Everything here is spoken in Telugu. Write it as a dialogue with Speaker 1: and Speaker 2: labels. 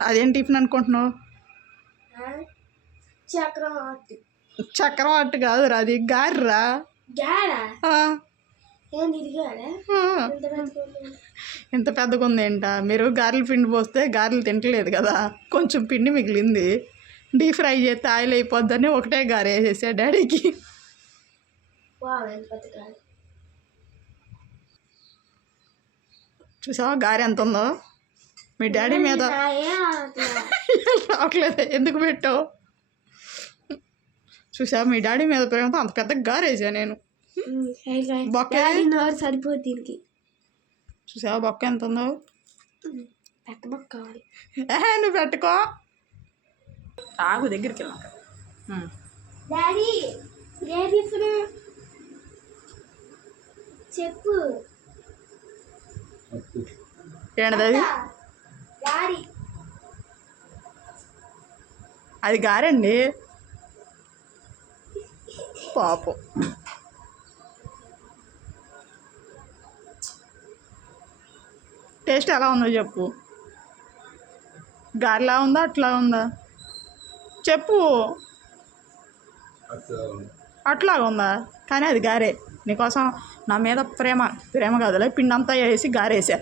Speaker 1: అదేం టిఫిన్ అనుకుంటున్నావు?
Speaker 2: చక్రం
Speaker 1: అట్టు కాదురా అది గారెరా.
Speaker 2: ఎంత
Speaker 1: పెద్దగా ఉంది ఏంట మీరు గారెలు పిండి పోస్తే గారెలు తింటలేదు కదా. కొంచెం పిండి మిగిలింది. డీప్ ఫ్రై చేస్తే ఆయిల్ అయిపోద్దని ఒకటే గారె వేసేసా డాడీకి. చూసావా గారె ఎంత ఉందో? మీ డాడీ మీద రావట్లేదు. ఎందుకు పెట్టావు? చూసావా మీ డాడీ మీద ప్రేమతో అంత పెద్ద గారేసా నేను? బొక్క
Speaker 2: దీనికి.
Speaker 1: చూసావా బొక్క ఎంత ఉందో?
Speaker 2: పెద్ద బొక్క కావాలి.
Speaker 1: ఏహే నువ్వు పెట్టుకో. ఆగు దగ్గరికి వెళ్ళాక
Speaker 2: చెప్పు.
Speaker 1: ఏంటది అది గారండి. పాపం. టేస్ట్ ఎలా ఉందో చెప్పు. గారెలా ఉందా అట్లా ఉందా? చెప్పు. అట్లాగా ఉందా? కానీ అది గారే. నీకోసం నా మీద ప్రేమ ప్రేమ కాదులే పిండి అంతా వేసి గారేసా.